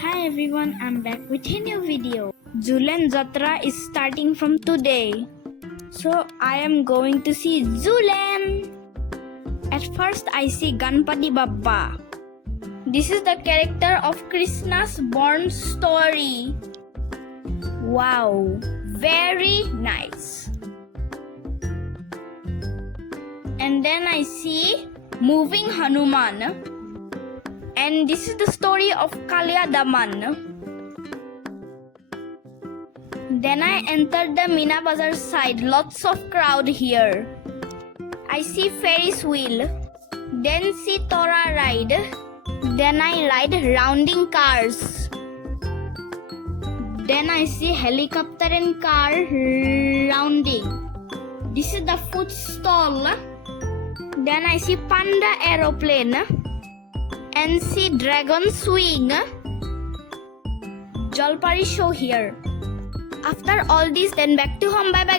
Hi everyone, I'm back with a new video. Julen Jatra is starting from today. So I am going to see Julen. At first I see Ganpati Bappa. This is the character of Krishna's born story. Wow, very nice. And then I see moving Hanuman. And this is the story of Kalia Daman. Then I entered the Meena Bazar side. Lots of crowd here. I see Ferris wheel. Then see Tora ride. Then I ride rounding cars. Then I see helicopter and car rounding. This is the food stall. Then I see panda aeroplane. And see dragon swing. Jalpari show here. After all this, then back to home. Bye bye.